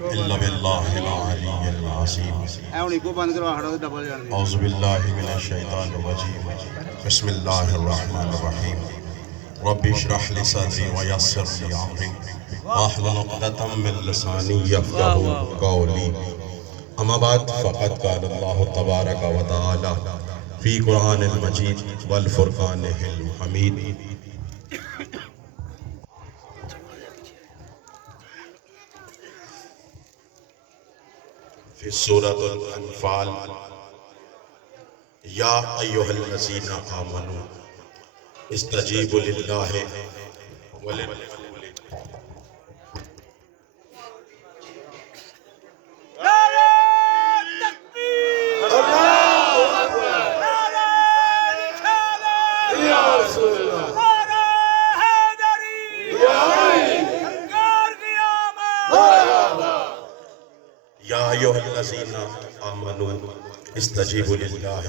إلا بالله العلي العظيم أعوذ بالله من الشيطان الرجيم بسم الله الرحمن الرحيم رب اشرح لي صدري ويسر لي أمري واحلل عقدة من لساني يفقهوا قولي أما بعد فقد قال الله تبارك وتعالى في قرآن المجيد والفرقان الحميد في سورة الأنفال يا أيها الذين آمنوا استجيبوا لله وللرسول يا أيها الذين آمنوا استجيبوا لله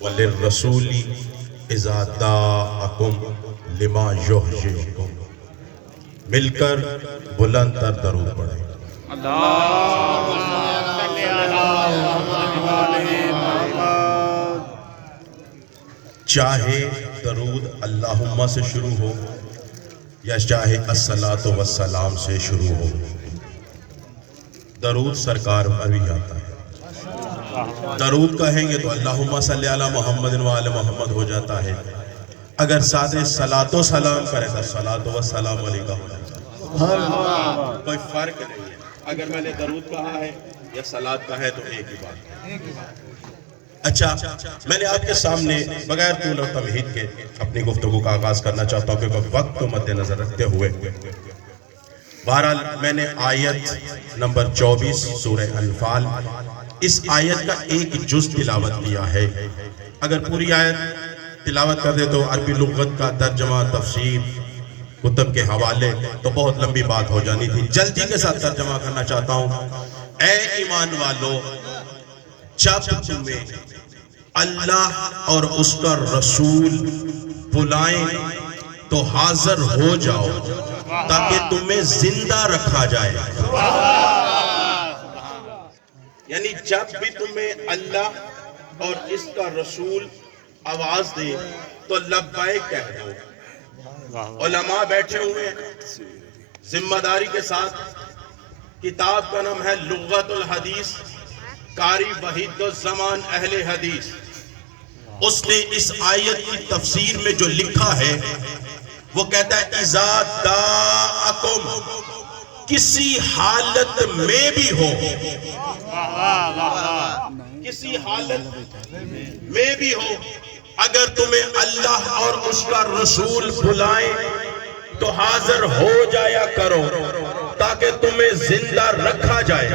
وللرسول إذا دعاكم لما يحييكم مل کر بلند تر درود پڑھیں چاہے درود اللہم سے شروع ہو یا چاہے الصلاۃ والسلام سے شروع ہو، درود سرکار پر بھی آتا ہے۔ درود کہیں گے تو اللہم صلی علی محمد و آل محمد ہو جاتا ہے، اگر ساتھ صلاۃ و سلام کرے تو صلاۃ و سلام علیکہ ہو جاتا ہے۔ کوئی فرق نہیں ہے، اگر میں نے درود کہا ہے یا صلاۃ کہا ہے تو ایک ہی بات ہے۔ اچھا، میں نے آپ کے سامنے بغیر طول و تمہید کے اپنی گفتگو کا آغاز کرنا چاہتا ہوں کہ وقت کو مد نظر رکھتے ہوئے بہرحال میں نے آیت نمبر 24 سورہ انفال اس آیت کا ایک جز تلاوت کیا ہے۔ اگر پوری آیت تلاوت کر دے تو عربی لغت کا ترجمہ، تفسیر، کتب کے حوالے تو بہت لمبی بات ہو جانی تھی۔ جلدی کے ساتھ ترجمہ کرنا چاہتا ہوں۔ اے ایمان والو، جب تمہیں اللہ اور اس کا رسول بلائیں تو حاضر ہو جاؤ تاکہ تمہیں زندہ رکھا جائے۔ یعنی جب بھی تمہیں اللہ اور اس کا رسول آواز دے تو لبیک کہہ دو۔ علماء بیٹھے ہوئے ہیں ذمہ داری کے ساتھ، کتاب کا نام ہے لغت الحدیث، قاری وحید الزمان اہل حدیث۔ اس نے اس آیت کی تفسیر میں جو لکھا ہے وہ کہتا ہے اذا دعاکم، کسی حالت میں بھی ہو، کسی حالت میں بھی ہو، اگر تمہیں اللہ اور اس کا رسول بلائیں تو حاضر ہو جایا کرو تاکہ تمہیں زندہ رکھا جائے۔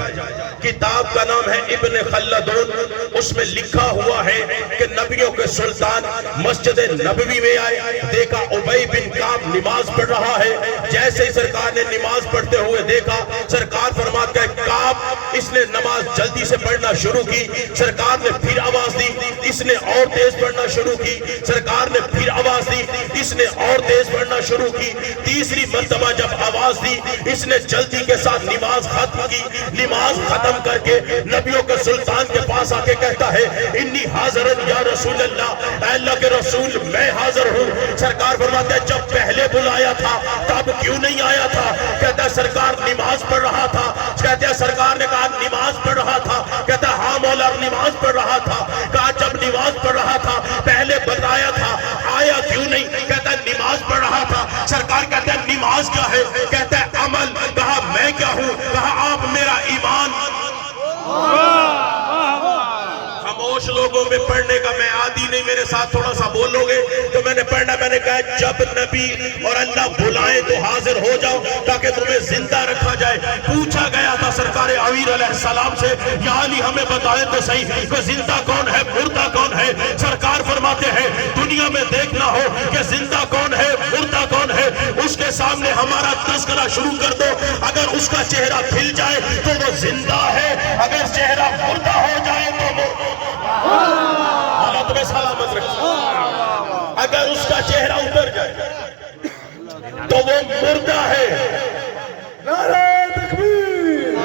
کتاب کا نام ہے ابن خلدون، اس میں لکھا ہوا ہے کہ نبیوں کے سلطان مسجد نبوی میں آئے، دیکھا ابی بن کعب نماز پڑھ رہا ہے۔ جیسے ہی سرکار نے نماز پڑھتے ہوئے دیکھا، سرکار فرماتا ہے کعب، اس نے نماز جلدی سے پڑھنا شروع کی۔ سرکار نے پھر آواز دی، اس نے اور تیز پڑھنا شروع کی۔ سرکار نے پھر آواز دی، اس نے اور تیز پڑھنا شروع کی۔ تیسری مرتبہ جب آواز دی، اس نے جلدی کے ساتھ نماز ختم کی۔ نماز ختم کر کے نبیوں کے سلطان کے پاس آ کے کہتا ہے انی حاضرن یا رسول اللہ، اے اللہ کے رسول میں حاضر ہوں۔ سرکار فرماتے ہیں جب پہلے بلایا تھا تب کیوں نہیں آیا تھا؟ کہتا ہے سرکار نماز پڑھ رہا تھا۔ کہتے ہیں سرکار نے کہا نماز پڑھ رہا تھا؟ کہتا ہے ہاں مولا نماز پڑھ رہا تھا۔ کہا جب نماز پڑھ رہا تھا پہلے بتایا تھا، آیا کیوں نہیں؟ کہتا ہے نماز پڑھ رہا تھا۔ سرکار کہتے ہیں نماز کیا ہے؟ کہتا ہے عمل۔ کہا میں کیا ہوں؟ کہا آپ میرا ایمان۔ خاموش لوگوں میں پڑھنے کا میں عادی نہیں، میرے ساتھ تھوڑا سا بولو گے تو میں نے پڑھنا۔ میں نے کہا جب نبی اور اللہ بلائیں تو حاضر ہو جاؤ تاکہ تمہیں زندہ رکھا جائے۔ پوچھا گیا تھا سرکار اویر علیہ السلام سے یا علی ہمیں بتائیں تو صحیح کہ زندہ کون ہے مردہ کون ہے؟ سرکار فرماتے ہیں دنیا میں دیکھنا ہو کہ زندہ کون ہے مردہ کون ہے، اس کے سامنے ہمارا تذکرہ شروع کر دو۔ اگر اس کا چہرہ کھل جائے تو وہ زندہ ہے، اگر چہرہ مردہ ہو جائے تو وہ اللہ تمہیں سلامت رکھے۔ اگر اس کا چہرہ اتر جائے تو وہ مردہ ہے۔ نعرہ تکبیر!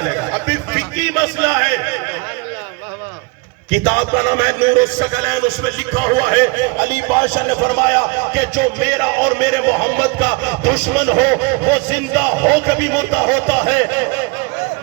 چلے گا. ابھی فقہی مسئلہ ہے. کتاب کا نام ہے نور الثقلین, اس میں لکھا ہوا ہے علی بادشاہ نے فرمایا کہ جو میرا اور میرے محمد کا دشمن ہو وہ زندہ ہو کے بھی مردہ ہوتا ہے,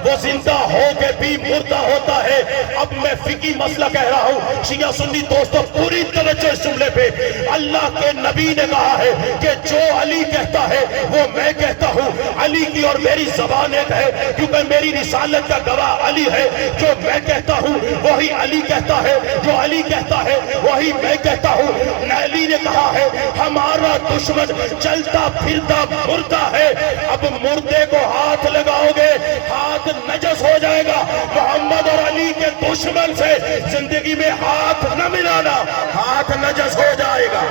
وہ زندہ ہو کے بھی مردہ ہوتا ہے. اب میں فقہی مسئلہ کہہ رہا ہوں, شیعہ سنی دوستوں پوری توجہ اس جملے پہ. اللہ کے نبی نے کہا ہے کہ جو علی کہتا ہے وہ میں کہتا ہوں. علی کی اور میری زبان ایک ہے کیونکہ میری رسالت کا گواہ علی ہے. جو میں کہتا ہوں وہی علی کہتا ہے, جو علی کہتا ہے وہی میں کہتا ہوں. علی نے کہا ہے ہمارا دشمن چلتا پھرتا مردہ ہے. اب مردے کو ہاتھ لگاؤ گے ہاتھ نجس ہو جائے گا. محمد اور علی کے دشمن سے زندگی میں ہاتھ نہ ملانا, ہاتھ نجس ہو جائے گا.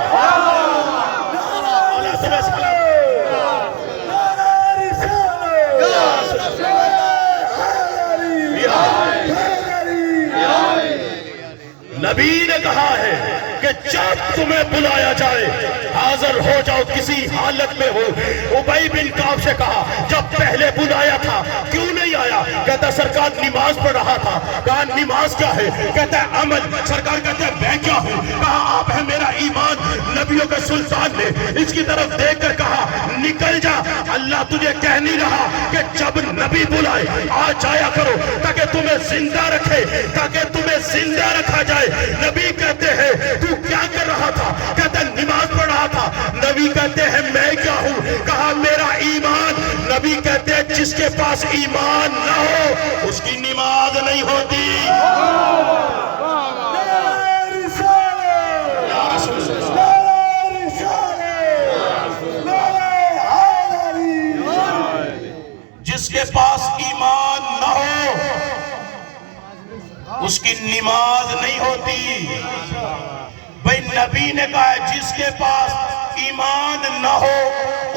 نبی نے کہا ہے کہ جب تمہیں بلایا جائے حاضر ہو جاؤ کسی حالت میں ہو. ابی بن کعب سے کہا جب پہلے بلایا تھا کیوں نہیں آیا؟ کہتا سرکار نماز پڑھ رہا تھا. کہا نماز کیا ہے؟ کہتا ہے عمل. سرکار کہتے ہیں میں کیا ہوں؟ کہا آپ ہے میرا ایمان. نبیوں کے سلطان نے اس کی طرف دیکھ کر کہا نکل جا, اللہ تجھے کہہ نہیں رہا کہ جب نبی بلائے آ جایا کرو تاکہ تمہیں زندہ رکھے, تاکہ تمہیں زندہ رکھا جائے. نبی کہتے ہیں تو کیا کر رہا تھا؟ کہتا ہے نماز پڑھ رہا تھا. نبی کہتے ہیں میں کیا ہوں؟ کہا میرا ایمان. نبی کہتے ہیں جس کے پاس ایمان نہ ہو اس کی نماز نہیں ہوتی. جس کے پاس ایمان نہ ہو اس کی نماز نہیں ہوتی. بھئی نبی نے کہا ہے جس کے پاس ایمان نہ ہو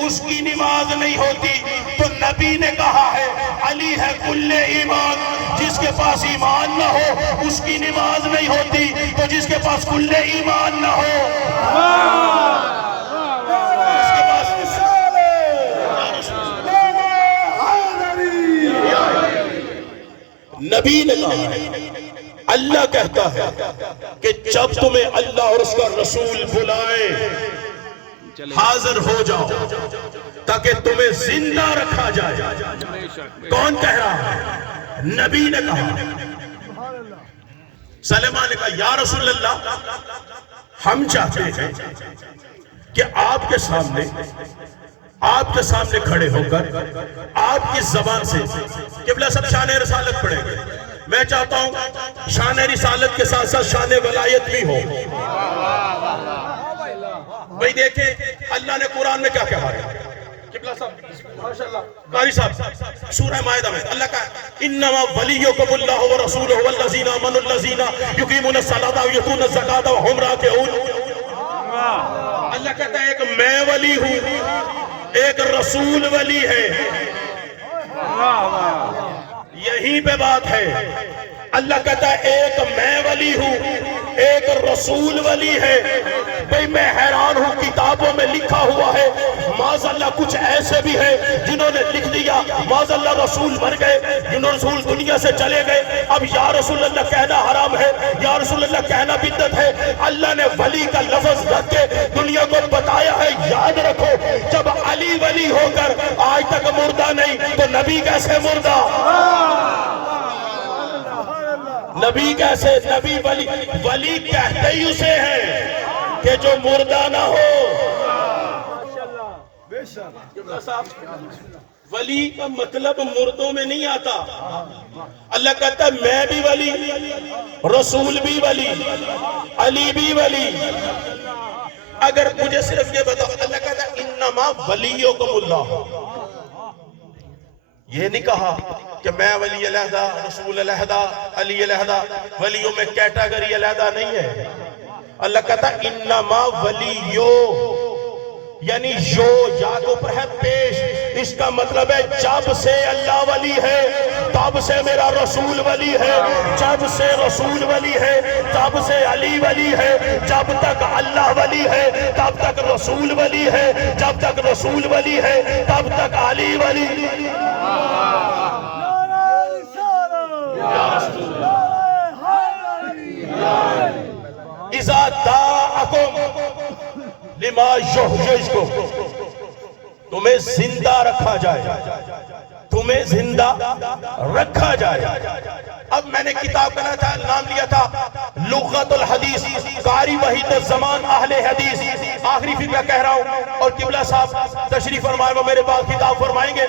اس کی نماز نہیں ہوتی. تو نبی نے کہا ہے علی ہے کل ایمان, جس کے پاس ایمان نہ ہو اس کی نماز نہیں ہوتی. تو جس کے پاس کل ایمان نہ ہو اس کے پاس نبی نے کہا ہے اللہ کہتا ہے کہ جب تمہیں اللہ اور اس کا رسول بلائے حاضر ہو جاؤ تاکہ تمہیں زندہ رکھا جائے. کون کہہ رہا ہے؟ نبی نے کہا. سلمان نے کہا یا رسول اللہ ہم چاہتے ہیں کہ آپ کے سامنے کھڑے ہو کر آپ کی زبان سے قبلہ سب شان رسالت پڑھیں گے. میں چاہتا ہوں شان رسالت کے ساتھ ساتھ شان ولایت بھی ہو. بھئی دیکھیں اللہ نے قرآن میں کیا کہا ہے. قبلہ صاحب ماشاءاللہ قاری صاحب سورہ مائدہ میں اللہ کہا انما ولیکم اللہ ورسولہ والذین آمنوا الذین یقیمون الصلاۃ ویؤتون الزکاۃ وهم راکعون. اللہ کہتا ہے ایک میں ولی ہوں, ایک رسول ولی ہے. یہیں پہ بات ہے. اللہ کہتا ہے ایک میں ولی ہوں, ایک رسول ولی ہے. بھئی میں حیران ہوں, کتابوں میں لکھا ہوا ہے معاذ اللہ کچھ ایسے بھی ہیں جنہوں نے لکھ دیا معاذ اللہ رسول مر گئے, جنہوں رسول دنیا سے چلے گئے, اب یا رسول اللہ کہنا حرام ہے, یا رسول اللہ کہنا بدعت ہے. اللہ نے ولی کا لفظ رکھ کے دنیا کو بتایا ہے. یاد رکھو جب علی ولی ہو کر آج تک مردہ نہیں تو نبی کیسے مردہ؟ نبی کیسے؟ نبی ولی کہتے ہی اسے ہیں کہ جو مردہ نہ ہو. ولی کا مطلب مردوں میں نہیں آتا. اللہ کہتا ہے میں بھی ولی, رسول بھی ولی, علی بھی ولی. اگر مجھے صرف یہ بتاؤ, اللہ کہتا ہے انما ولیکم اللہ. یہ نہیں کہا کہ میں ولی علیحدہ, رسول علیحدہ, علی علیحدہ. ولیوں میں کیٹاگری علیحدہ نہیں ہے. اللہ کہتا ہے انما ولیو یعنی یو یا کے اوپر ہے پیش. اس کا مطلب ہے جب سے اللہ ولی ہے تب سے میرا رسول ولی ہے, جب سے رسول ولی ہے تب سے علی ولی ہے, جب تک اللہ ولی ہے تب تک رسول ولی ہے, جب تک رسول ولی ہے تب تک علی ولی. اذا دعاکم لما یحییکم، تمہیں زندہ رکھا جائے، تمہیں زندہ رکھا جائے۔ اب میں نے کتاب کا نام لیا تھا لغت الحدیث، قاری وحید الزمان اہل حدیث۔ آخری فقرہ کہہ رہا ہوں، اور قبلہ صاحب تشریف فرمائے وہ میرے پاس کتاب فرمائیں گے۔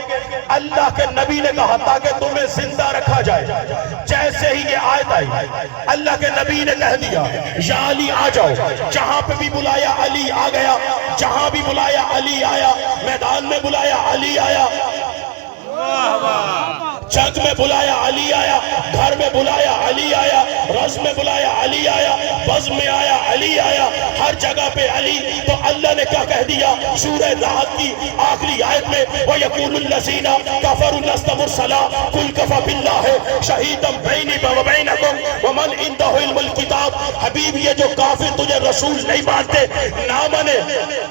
اللہ کے نبی نے کہا تاکہ تمہیں زندہ رکھا جائے، جیسے ہی یہ آیت آئی اللہ کے نبی نے کہہ دیا یا علی آ جاؤ، جہاں پہ بھی بلایا علی آ گیا، جہاں بھی بلایا علی آیا، میدان میں بلایا علی آیا، جنگ میں بلایا علی آیا، گھر میں بلایا علی آیا، رز میں بلایا علی آیا، بزم میں آیا علی آیا، ہر جگہ پہ علی۔ تو اللہ نے کیا کہہ دیا سورہ رعد کی آخری آیت میں وَيَقُولُ الَّذِينَ كَفَرُوا لَسْتَ مُرْسَلًا قُلْ كَفَىٰ بِاللَّهِ شَهِيدًا بَيْنِي وَبَيْنَكُمْ وَمَنْ عِندَهُ عِلْمُ الْكِتَابِ۔ حبیب یہ جو کافر تجھے رسول نہیں مانتے نہ مانے،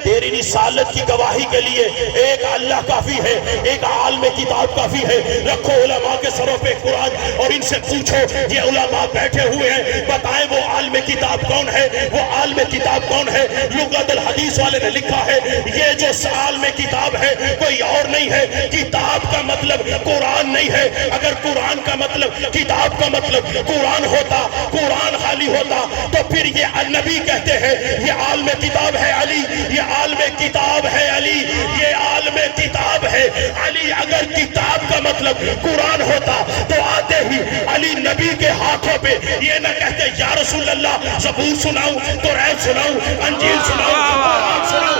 تیری رسالت کی گواہی کے لیے ایک اللہ کافی ہے، ایک عالم کتاب کافی ہے۔ رکھو علماء کے سروں پہ قرآن اور ان سے پوچھو، یہ علماء بیٹھے ہوئے ہیں، بتائیں وہ عالم کتاب کون ہے، وہ عالم کتاب کون ہے؟ لغت الحدیث والے نے لکھا ہے یہ جو عالم کتاب ہے کوئی اور نہیں ہے، کتاب کا مطلب قرآن نہیں ہے۔ اگر قرآن کا مطلب کتاب کا مطلب قرآن ہوتا، قرآن خالی ہوتا، تو پھر یہ نبی کہتے ہیں یہ عالم کتاب ہے علی، یہ عالم کتاب ہے علی، یہ عالم کتاب ہے علی۔ اگر کتاب کا مطلب قرآن ہوتا تو آتے ہی علی نبی کے ہاتھوں پہ یہ نہ کہتے یا رسول اللہ زبور سناؤں، قرآن سناؤں، انجیل سناؤں، قرآن سناؤں،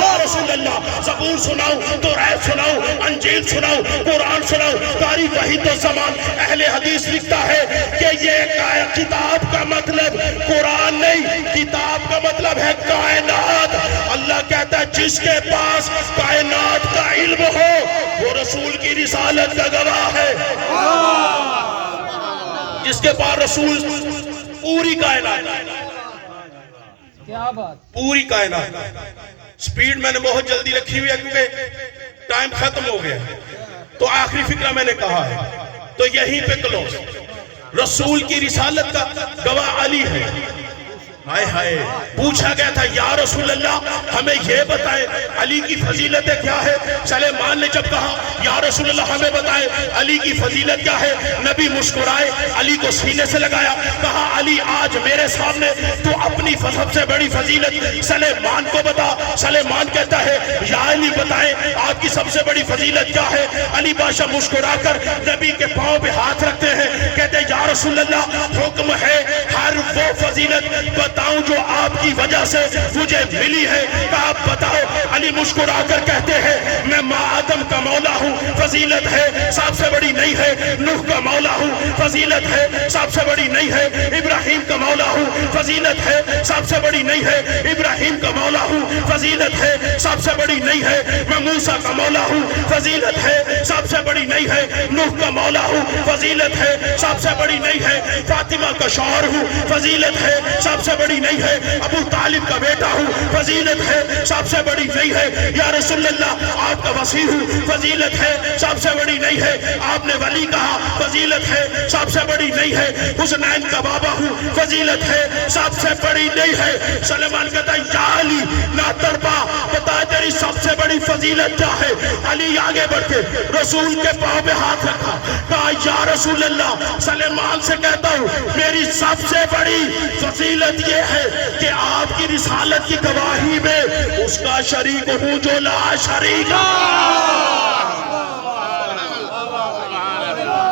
یا رسول اللہ زبور سناؤں، قرآن سناؤں، انجیل سناؤں، قرآن سناؤں۔ قاری وحید الزمان اہل حدیث لکھتا ہے کہ یہ کتاب کا مطلب قرآن نہیں، کتاب کا مطلب ہے کائنات۔ اللہ کہتا ہے جس کے پاس کائنات کا علم ہو وہ رسول کی رسالت کا گواہ ہے۔ جس کے پاس رسول پوری کائنات، کیا بات، پوری کائنات۔ سپیڈ میں نے بہت جلدی رکھی ہوئی ہے کیونکہ ٹائم ختم ہو گیا، تو آخری فقرہ میں نے کہا ہے تو یہیں پہ کلوز۔ رسول کی رسالت کا گواہ علی ہے۔ ہائے ہائے، پوچھا گیا تھا یا رسول اللہ ہمیں یہ بتائیں علی کی فضیلت کیا ہے؟ سلیمان نے جب کہا یا رسول اللہ ہمیں بتائیں علی کی فضیلت کیا ہے، نبی مسکرائے، علی کو سینے سے لگایا، کہا علی آج میرے سامنے تو اپنی سب سے بڑی فضیلت سلیمان کو بتا۔ سلیمان کہتا ہے یا علی بتائیں آپ کی سب سے بڑی فضیلت کیا ہے؟ علی بادشاہ مسکرا کر نبی کے پاؤں پہ ہاتھ رکھتے ہیں، کہتے ہیں یا رسول اللہ حکم ہے ہر وہ فضیلت بتاؤں جو آپ کی وجہ سے مجھے ملی ہے، کہا بتاؤ۔ علی مسکرا کر کہتے ہیں میں ماں آدم کا مولا ہوں، فضیلت ہے سب سے بڑی نہیں ہے۔ نوح کا مولا ہوں، فضیلت ہے سب سے بڑی نہیں ہے۔ ابراہیم کا مولا ہوں، فضیلت ہے سب سے بڑی نہیں ہے۔ ابراہیم کا مولا ہوں، فضیلت ہے سب سے بڑی نہیں ہے۔ میں موسیٰ کا مولا ہوں، فضیلت ہے سب سے بڑی نہیں ہے۔ نوح کا مولا ہوں، فضیلت ہے سب سے بڑی نہیں ہے۔ فاطمہ کا شوہر ہوں، فضیلت ہے سب سے بڑی نہیں ہے۔ ابو طالب کا بیٹا ہوں، فضیلت ہے سب سے بڑی نہیں ہے۔ یا رسول اللہ آپ کا وصی ہوں، فضیلت ہے سب سے بڑی نہیں ہے۔ آپ نے ولی کہا، فضیلت ہے سب سے بڑی نہیں ہے۔ حسنین کا بابا ہوں، فضیلت ہے سب سے بڑی نہیں ہے۔ سلیمان کہتا ہے یا علی نہ تڑپا، بتا تیری سب سے بڑی فضیلت کیا ہے؟ علی آگے بڑھ کے رسول کے پاؤں پہ ہاتھ رکھا، کہا یا رسول اللہ سلیمان سے کہتا ہوں میری سب سے بڑی فضیلت یہ ہے کہ آپ کی رسالت کی گواہی میں اس کا شریک ہوں جو لا شریک ہے۔